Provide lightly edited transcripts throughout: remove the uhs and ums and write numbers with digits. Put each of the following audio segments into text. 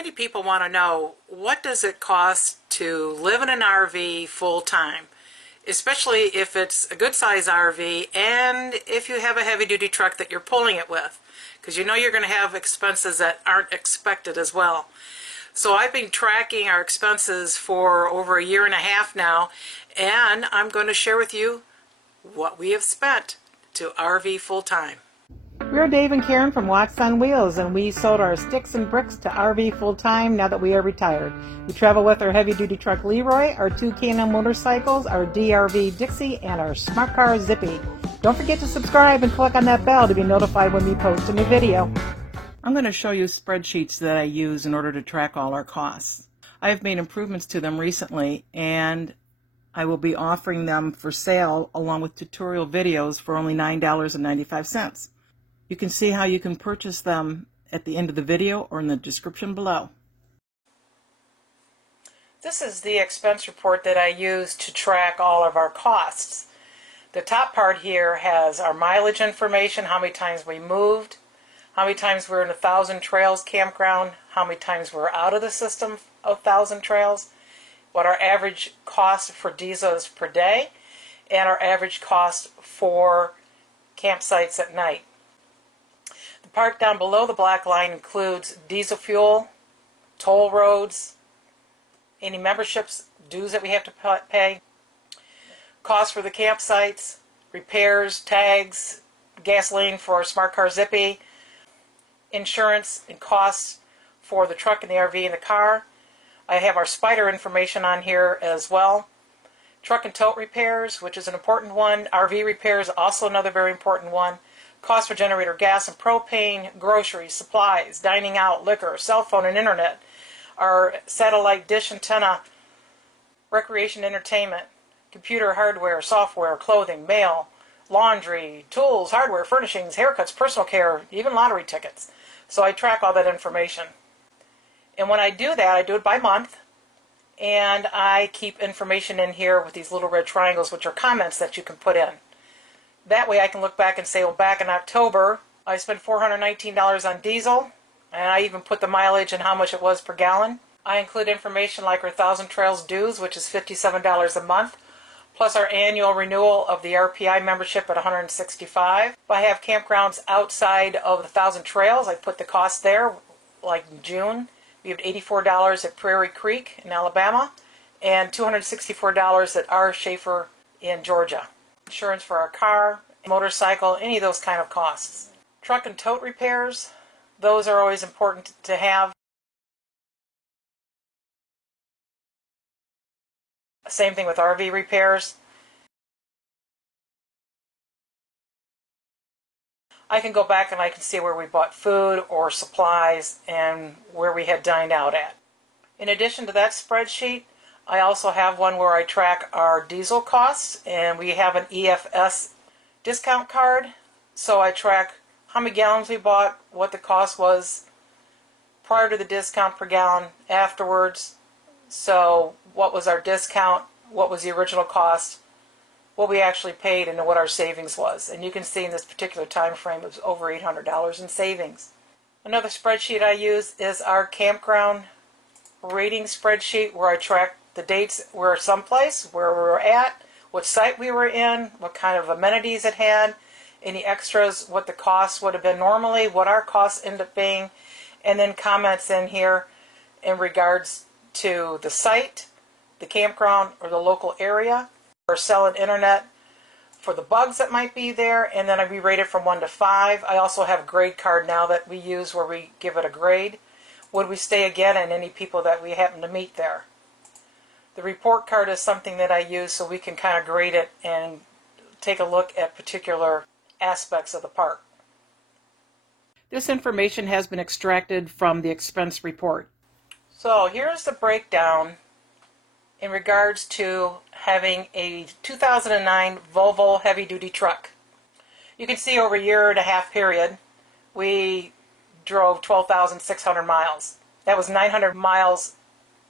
Many people want to know, what does it cost to live in an RV full-time, especially if it's a good-size RV and if you have a heavy-duty truck that you're pulling it with, because you know you're going to have expenses that aren't expected as well. So I've been tracking our expenses for over a year and a half now, and I'm going to share with you what we have spent to RV full-time. We're Dave and Karen from Watts on Wheels, and we sold our sticks and bricks to RV full-time now that we are retired. We travel with our heavy-duty truck Leroy, our two K&N motorcycles, our DRV Dixie, and our smart car Zippy. Don't forget to subscribe and click on that bell to be notified when we post a new video. I'm going to show you spreadsheets that I use in order to track all our costs. I have made improvements to them recently, and I will be offering them for sale along with tutorial videos for only $9.95. You can see how you can purchase them at the end of the video or in the description below. This is the expense report that I use to track all of our costs. The top part here has our mileage information, how many times we moved, how many times we're in 1,000 Trails campground, how many times we're out of the system of 1,000 Trails, what our average cost for diesel is per day, and our average cost for campsites at night. The part down below the black line includes diesel fuel, toll roads, any memberships, dues that we have to pay, costs for the campsites, repairs, tags, gasoline for our smart car Zippy, insurance and costs for the truck and the RV and the car. I have our Spider information on here as well. Truck and tote repairs, which is an important one. RV repairs, also another very important one. Cost for generator gas and propane, groceries, supplies, dining out, liquor, cell phone and internet, our satellite dish antenna, recreation entertainment, computer hardware, software, clothing, mail, laundry, tools, hardware, furnishings, haircuts, personal care, even lottery tickets. So I track all that information. And when I do that, I do it by month, and I keep information in here with these little red triangles, which are comments that you can put in. That way I can look back and say, well, back in October, I spent $419 on diesel, and I even put the mileage and how much it was per gallon. I include information like our 1,000 Trails dues, which is $57 a month, plus our annual renewal of the RPI membership at $165. If I have campgrounds outside of the 1,000 Trails, I put the cost there, like in June. We have $84 at Prairie Creek in Alabama, and $264 at R. Schaefer in Georgia. Insurance for our car, motorcycle, any of those kind of costs. Truck and tote repairs, those are always important to have. Same thing with RV repairs. I can go back and I can see where we bought food or supplies and where we had dined out at. In addition to that spreadsheet, I also have one where I track our diesel costs, and we have an EFS discount card, so I track how many gallons we bought, what the cost was prior to the discount per gallon, afterwards, so what was our discount, what was the original cost, what we actually paid, and what our savings was. And you can see in this particular time frame it was over $800 in savings. Another spreadsheet I use is our campground rating spreadsheet, where I track the dates we're someplace, where we were at, what site we were in, what kind of amenities it had, any extras, what the costs would have been normally, what our costs end up being, and then comments in here in regards to the site, the campground, or the local area, or cell and internet for the bugs that might be there, and then we rate it from 1 to 5. I also have a grade card now that we use where we give it a grade. Would we stay again, and any people that we happen to meet there. The report card is something that I use so we can kind of grade it and take a look at particular aspects of the park. This information has been extracted from the expense report. So here's the breakdown in regards to having a 2009 Volvo heavy-duty truck. You can see over a year and a half period, we drove 12,600 miles. That was 900 miles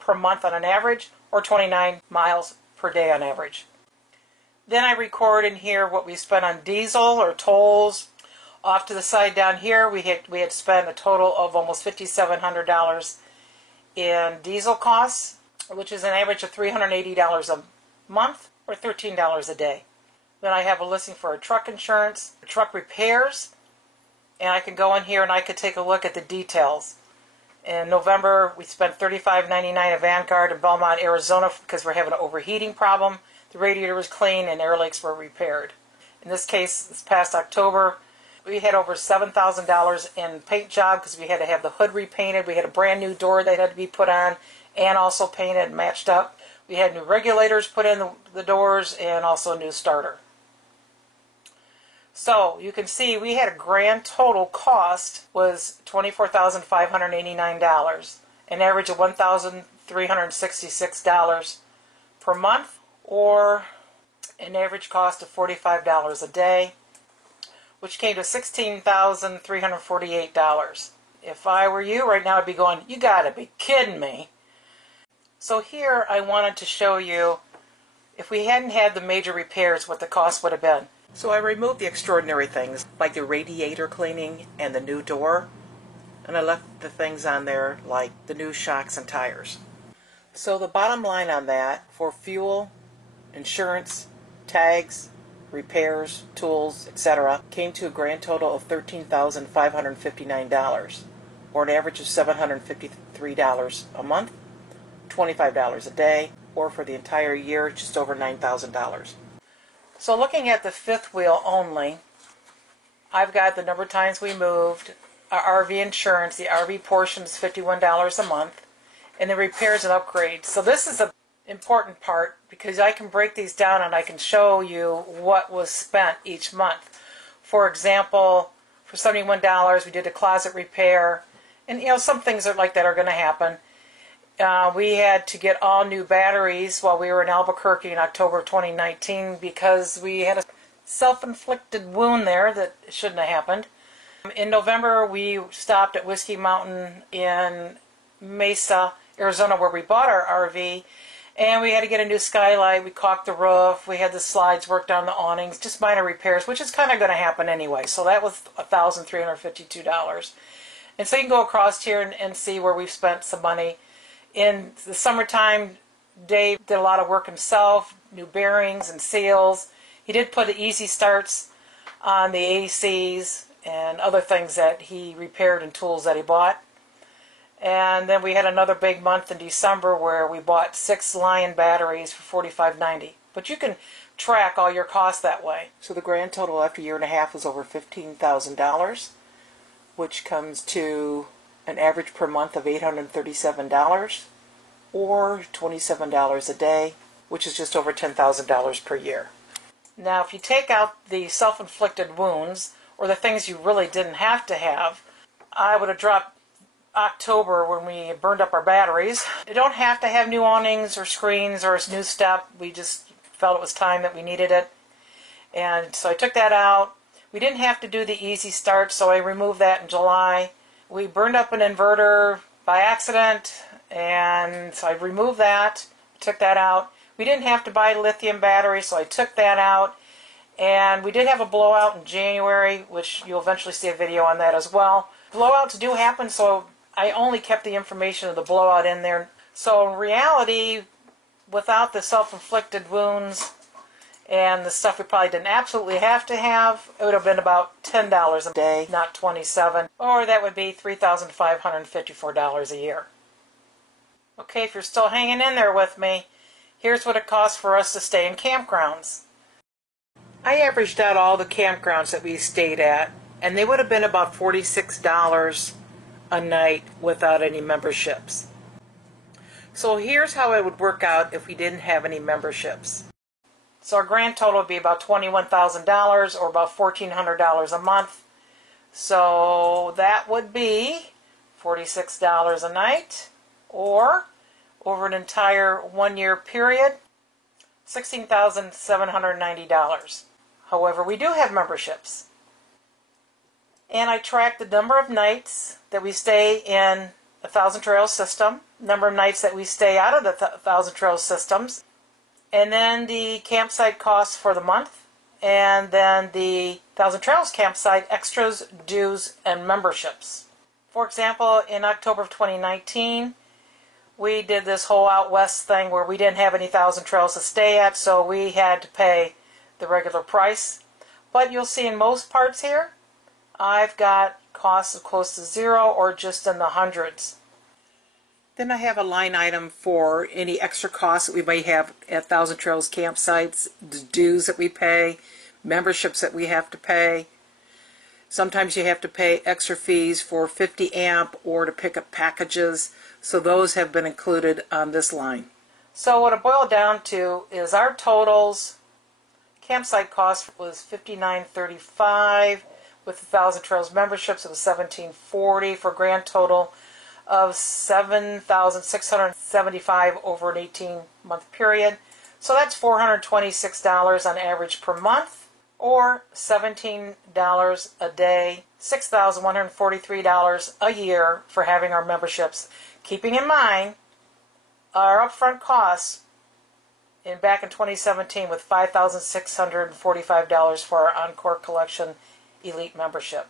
per month on an average, or 29 miles per day on average. Then I record in here what we spent on diesel or tolls. Off to the side down here, we had spent a total of almost $5,700 in diesel costs, which is an average of $380 a month or $13 a day. Then I have a listing for a truck insurance, truck repairs, and I can go in here and I could take a look at the details. In November, we spent $35.99 at Vanguard in Belmont, Arizona because we're having an overheating problem. The radiator was clean and air leaks were repaired. In this case, this past October, we had over $7,000 in paint job because we had to have the hood repainted. We had a brand new door that had to be put on and also painted and matched up. We had new regulators put in the doors and also a new starter. So you can see we had a grand total cost was $24,589, an average of $1,366 per month, or an average cost of $45 a day, which came to $16,348. If I were you right now, I'd be going, you gotta be kidding me. So here I wanted to show you if we hadn't had the major repairs, what the cost would have been. So I removed the extraordinary things, like the radiator cleaning and the new door, and I left the things on there like the new shocks and tires. So the bottom line on that, for fuel, insurance, tags, repairs, tools, etc., came to a grand total of $13,559, or an average of $753 a month, $25 a day, or for the entire year, just over $9,000. So looking at the fifth wheel only, I've got the number of times we moved, our RV insurance, the RV portion is $51 a month, and the repairs and upgrades. So this is an important part because I can break these down and I can show you what was spent each month. For example, for $71 we did a closet repair, and some things like that are going to happen. We had to get all new batteries while we were in Albuquerque in October of 2019 because we had a self-inflicted wound there that shouldn't have happened. In November, we stopped at Whiskey Mountain in Mesa, Arizona, where we bought our RV, and we had to get a new skylight. We caulked the roof. We had the slides worked on the awnings, just minor repairs, which is kind of going to happen anyway. So that was $1,352. And so you can go across here and see where we've spent some money. In the summertime, Dave did a lot of work himself, new bearings and seals. He did put the easy starts on the ACs and other things that he repaired and tools that he bought. And then we had another big month in December where we bought 6 Lion batteries for $45.90. But you can track all your costs that way. So the grand total after a year and a half was over $15,000, which comes to an average per month of $837, or $27 a day, which is just over $10,000 per year. Now, if you take out the self-inflicted wounds, or the things you really didn't have to have, I would have dropped October when we burned up our batteries. You don't have to have new awnings or screens or a new step. We just felt it was time that we needed it. And so I took that out. We didn't have to do the easy start, so I removed that in July. We burned up an inverter by accident, and so I removed that, took that out. We didn't have to buy lithium batteries, so I took that out. And we did have a blowout in January, which you'll eventually see a video on that as well. Blowouts do happen, so I only kept the information of the blowout in there. So in reality, without the self-inflicted wounds and the stuff we probably didn't absolutely have to have, it would have been about $10 a day, not $27, or that would be $3,554 a year. Okay, if you're still hanging in there with me, here's what it costs for us to stay in campgrounds. I averaged out all the campgrounds that we stayed at, and they would have been about $46 a night without any memberships. So here's how it would work out if we didn't have any memberships. So our grand total would be about $21,000, or about $1,400 a month. So that would be $46 a night, or over an entire 1-year period, $16,790. However, we do have memberships. And I track the number of nights that we stay in the Thousand Trails system, number of nights that we stay out of the Thousand Trails systems, and then the campsite costs for the month, and then the Thousand Trails campsite extras, dues, and memberships. For example, in October of 2019, we did this whole out west thing where we didn't have any Thousand Trails to stay at, so we had to pay the regular price. But you'll see in most parts here, I've got costs of close to zero or just in the hundreds. Then I have a line item for any extra costs that we may have at Thousand Trails campsites, the dues that we pay, memberships that we have to pay. Sometimes you have to pay extra fees for 50 amp or to pick up packages, so those have been included on this line. So what it boiled down to is our totals. Campsite cost was $59.35. With the Thousand Trails memberships, it was $17.40 for a grand total of $7,675 over an 18-month period. So that's $426 on average per month, or $17 a day, $6,143 a year for having our memberships. Keeping in mind our upfront costs back in 2017 with $5,645 for our Encore Collection Elite membership.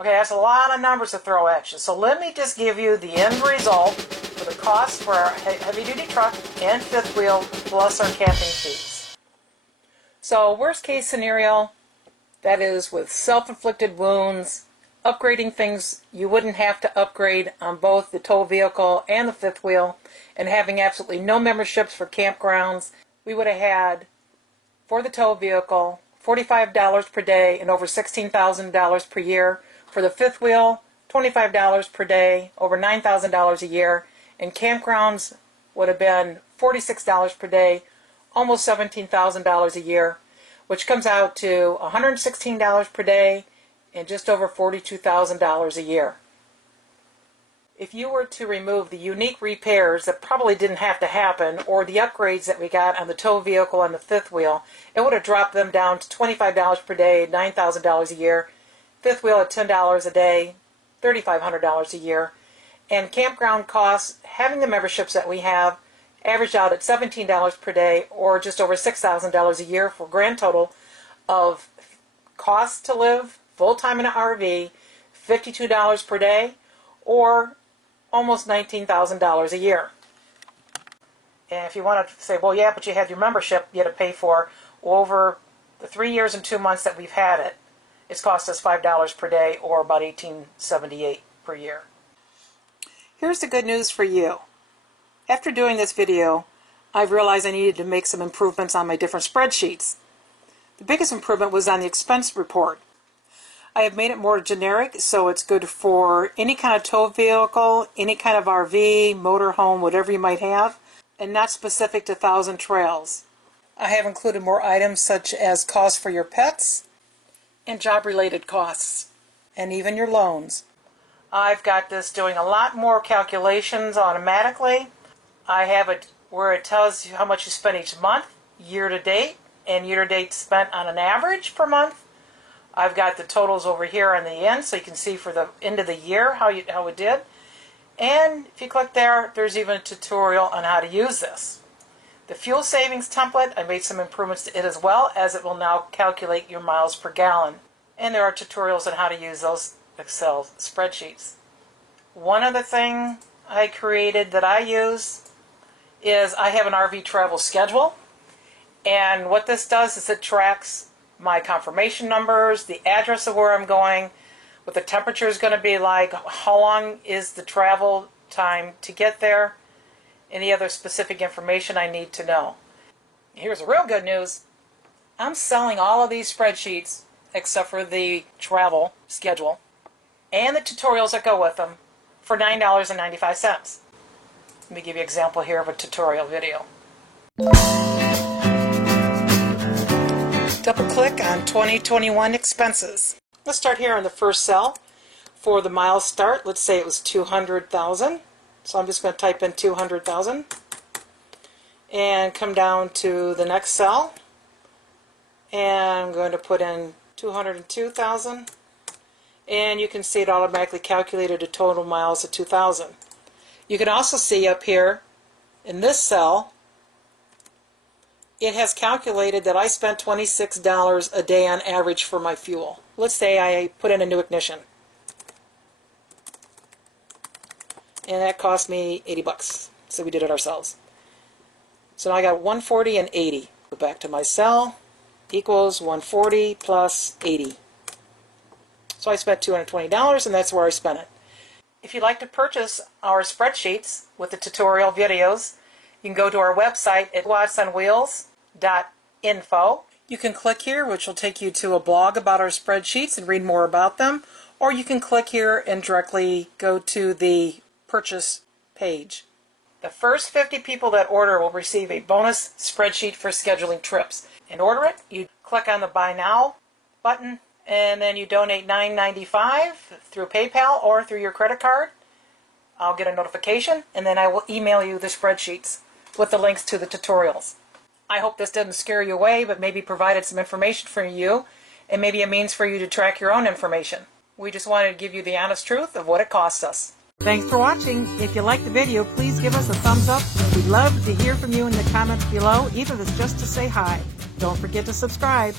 Okay, that's a lot of numbers to throw at you. So let me just give you the end result for the cost for our heavy-duty truck and fifth wheel plus our camping fees. So worst case scenario, that is with self-inflicted wounds, upgrading things you wouldn't have to upgrade on both the tow vehicle and the fifth wheel, and having absolutely no memberships for campgrounds, we would have had, for the tow vehicle, $45 per day and over $16,000 per year. For the fifth wheel, $25 per day, over $9,000 a year. And campgrounds would have been $46 per day, almost $17,000 a year, which comes out to $116 per day and just over $42,000 a year. If you were to remove the unique repairs that probably didn't have to happen, or the upgrades that we got on the tow vehicle and the fifth wheel, it would have dropped them down to $25 per day, $9,000 a year. Fifth wheel at $10 a day, $3,500 a year. And campground costs, having the memberships that we have, averaged out at $17 per day, or just over $6,000 a year, for a grand total of costs to live full-time in an RV, $52 per day, or almost $19,000 a year. And if you want to say, well, yeah, but you have your membership you had to pay for, well, over the 3 years and 2 months that we've had it, it's cost us $5 per day, or about $18.78 per year. Here's the good news for you. After doing this video, I've realized I needed to make some improvements on my different spreadsheets. The biggest improvement was on the expense report. I have made it more generic, so it's good for any kind of tow vehicle, any kind of RV, motorhome, whatever you might have, and not specific to Thousand Trails. I have included more items such as costs for your pets and job-related costs, and even your loans. I've got this doing a lot more calculations automatically. I have it where it tells you how much you spend each month, year-to-date, and year-to-date spent on an average per month. I've got the totals over here on the end, so you can see for the end of the year how it did. And if you click there, there's even a tutorial on how to use this. The fuel savings template, I made some improvements to it as well, as it will now calculate your miles per gallon. And there are tutorials on how to use those Excel spreadsheets. One other thing I created that I use is I have an RV travel schedule. And what this does is it tracks my confirmation numbers, the address of where I'm going, what the temperature is going to be like, how long is the travel time to get there, any other specific information I need to know. Here's the real good news. I'm selling all of these spreadsheets, except for the travel schedule, and the tutorials that go with them, for $9.95. Let me give you an example here of a tutorial video. Double-click on 2021 expenses. Let's start here on the first cell. For the miles start, let's say it was 200,000. So I'm just going to type in 200,000. And come down to the next cell. And I'm going to put in 202,000. And you can see it automatically calculated a total miles of 2,000. You can also see up here in this cell, it has calculated that I spent $26 a day on average for my fuel. Let's say I put in a new ignition. And that cost me $80. so we did it ourselves. So now I got 140 and 80. Go back to my cell, equals 140 plus 80. So I spent $220, and that's where I spent it. If you'd like to purchase our spreadsheets with the tutorial videos, you can go to our website at watsonwheels.info. You can click here, which will take you to a blog about our spreadsheets and read more about them, or you can click here and directly go to the purchase page. The first 50 people that order will receive a bonus spreadsheet for scheduling trips. In order it, you click on the Buy Now button, and then you donate $9.95 through PayPal or through your credit card. I'll get a notification, and then I will email you the spreadsheets with the links to the tutorials. I hope this didn't scare you away, but maybe provided some information for you, and maybe a means for you to track your own information. We just wanted to give you the honest truth of what it costs us. Thanks for watching. If you liked the video, please give us a thumbs up. We'd love to hear from you in the comments below, even if it's just to say hi. Don't forget to subscribe.